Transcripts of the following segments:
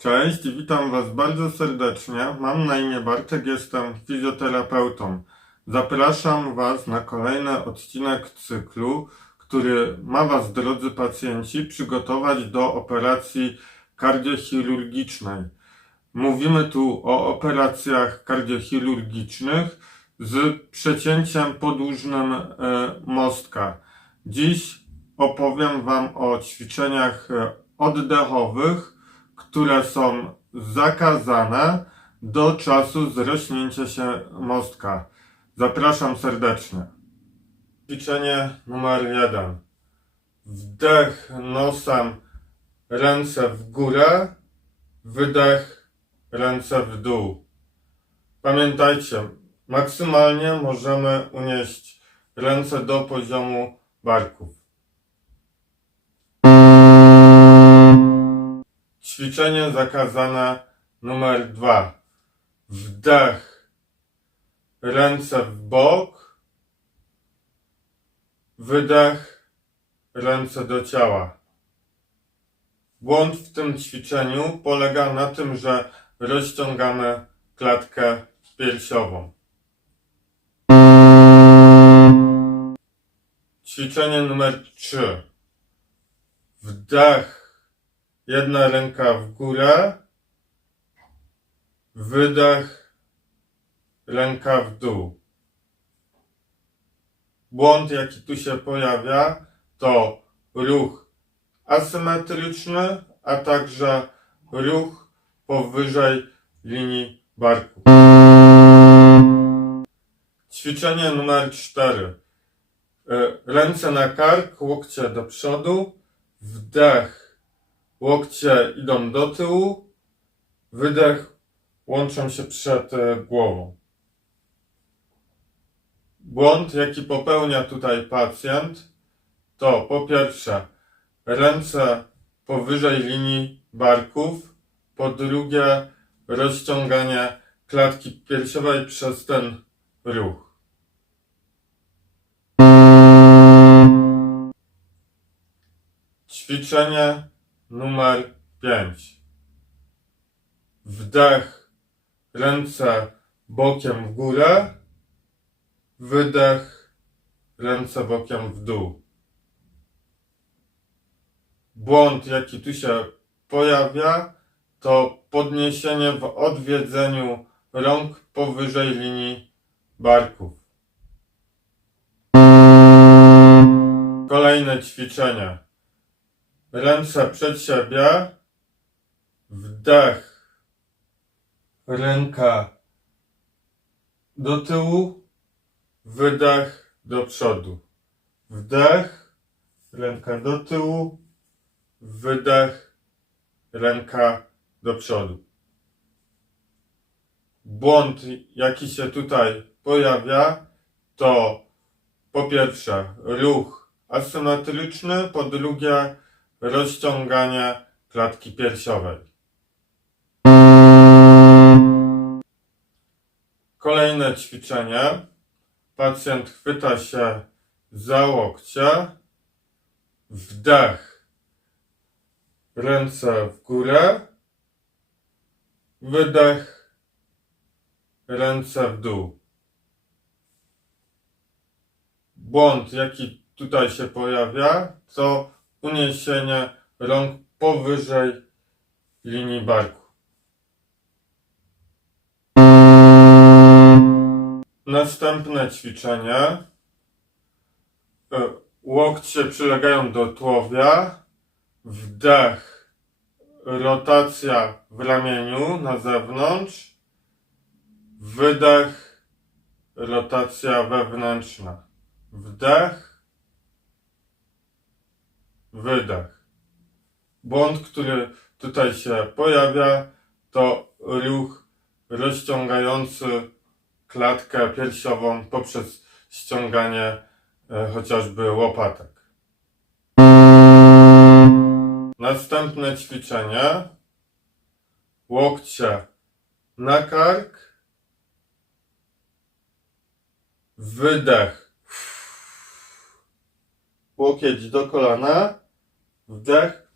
Cześć, witam Was bardzo serdecznie. Mam na imię Bartek, jestem fizjoterapeutą. Zapraszam Was na kolejny odcinek cyklu, który ma Was, drodzy pacjenci, przygotować do operacji kardiochirurgicznej. Mówimy tu o operacjach kardiochirurgicznych z przecięciem podłużnym e, mostka. Dziś opowiem Wam o ćwiczeniach e, oddechowych, które są zakazane do czasu zrośnięcia się mostka. Zapraszam serdecznie. Ćwiczenie numer jeden. Wdech nosem, ręce w górę, wydech, ręce w dół. Pamiętajcie, maksymalnie możemy unieść ręce do poziomu barków. Ćwiczenie zakazane numer dwa. Wdech, ręce w bok, wydech, ręce do ciała. Błąd w tym ćwiczeniu polega na tym, że rozciągamy klatkę piersiową. Ćwiczenie numer 3. Wdech, jedna ręka w górę, wydech, ręka w dół. Błąd, jaki tu się pojawia, to ruch asymetryczny, a także ruch powyżej linii barku. Ćwiczenie numer 4. Ręce na kark, łokcie do przodu, wdech, łokcie idą do tyłu, wydech, łączą się przed e, głową. Błąd, jaki popełnia tutaj pacjent, to po pierwsze ręce powyżej linii barków, po drugie rozciąganie klatki piersiowej przez ten ruch. Ćwiczenie numer 5. Wdech, ręce bokiem w górę, wydech, ręce bokiem w dół. Błąd, jaki tu się pojawia, to podniesienie w odwiedzeniu rąk powyżej linii barków. Kolejne ćwiczenie. Ręce przed siebie. Wdech. Ręka do tyłu. Wydech do przodu. Wdech. Ręka do tyłu. Wydech. Ręka do przodu. Błąd, jaki się tutaj pojawia, to po pierwsze ruch asymetryczny, po drugie rozciąganie klatki piersiowej. Kolejne ćwiczenie. Pacjent chwyta się za łokcie. Wdech. Ręce w górę. Wydech. Ręce w dół. Błąd, jaki tutaj się pojawia, to uniesienie rąk powyżej linii barku. Następne ćwiczenie. Łokcie przylegają do tułowia. Wdech. Rotacja w ramieniu na zewnątrz. Wydech. Rotacja wewnętrzna. Wdech. Wydech. Błąd, który tutaj się pojawia, to ruch rozciągający klatkę piersiową poprzez ściąganie e, chociażby łopatek. Następne ćwiczenie. Łokcie na kark. Wydech. Łokieć do kolana. Wdech.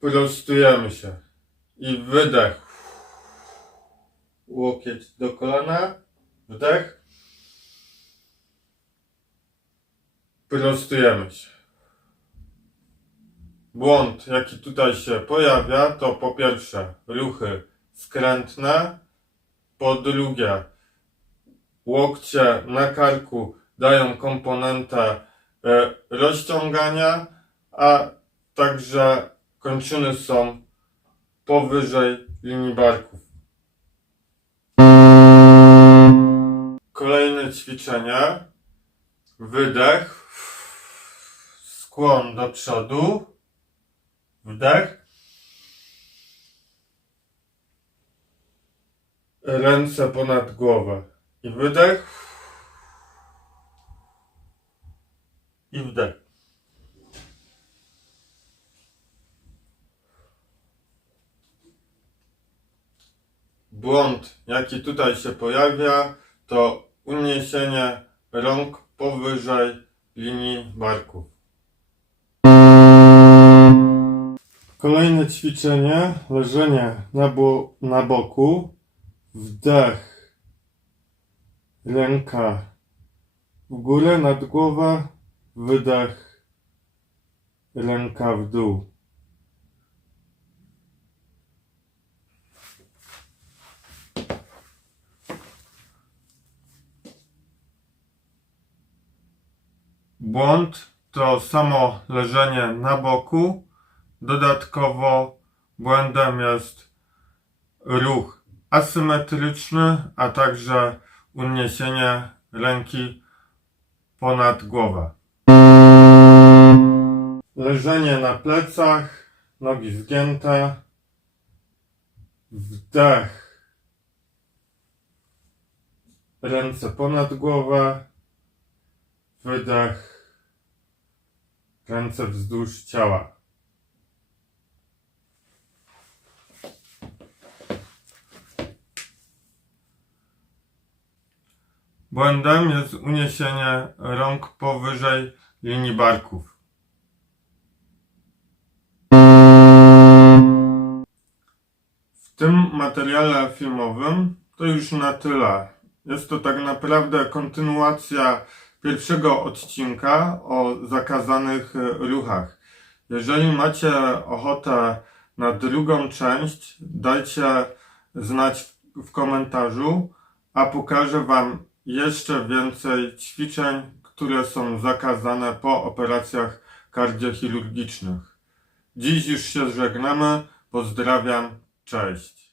Prostujemy się. I wydech. Łokieć do kolana. Wdech. Prostujemy się. Błąd, jaki tutaj się pojawia, to po pierwsze ruchy skrętne, po drugie łokcie na karku dają komponentę rozciągania, a także kończyny są powyżej linii barków. Kolejne ćwiczenie. Wydech. Skłon do przodu. Wdech. Ręce ponad głowę. I wydech. I wdech. Błąd, jaki tutaj się pojawia, to uniesienie rąk powyżej linii barków. Kolejne ćwiczenie, leżenie na, bo, na boku, wdech, ręka w górę nad głowę, wydech, ręka w dół. Błąd to samo leżenie na boku. Dodatkowo błędem jest ruch asymetryczny, a także uniesienie ręki ponad głowę. Leżenie na plecach, nogi zgięte. Wdech. Ręce ponad głowę. Wydech. Ręce wzdłuż ciała. Błędem jest uniesienie rąk powyżej linii barków. W tym materiale filmowym to już na tyle. Jest to tak naprawdę kontynuacja pierwszego odcinka o zakazanych e, ruchach. Jeżeli macie ochotę na drugą część, dajcie znać w- w komentarzu, a pokażę Wam jeszcze więcej ćwiczeń, które są zakazane po operacjach kardiochirurgicznych. Dziś już się żegnamy. Pozdrawiam. Cześć.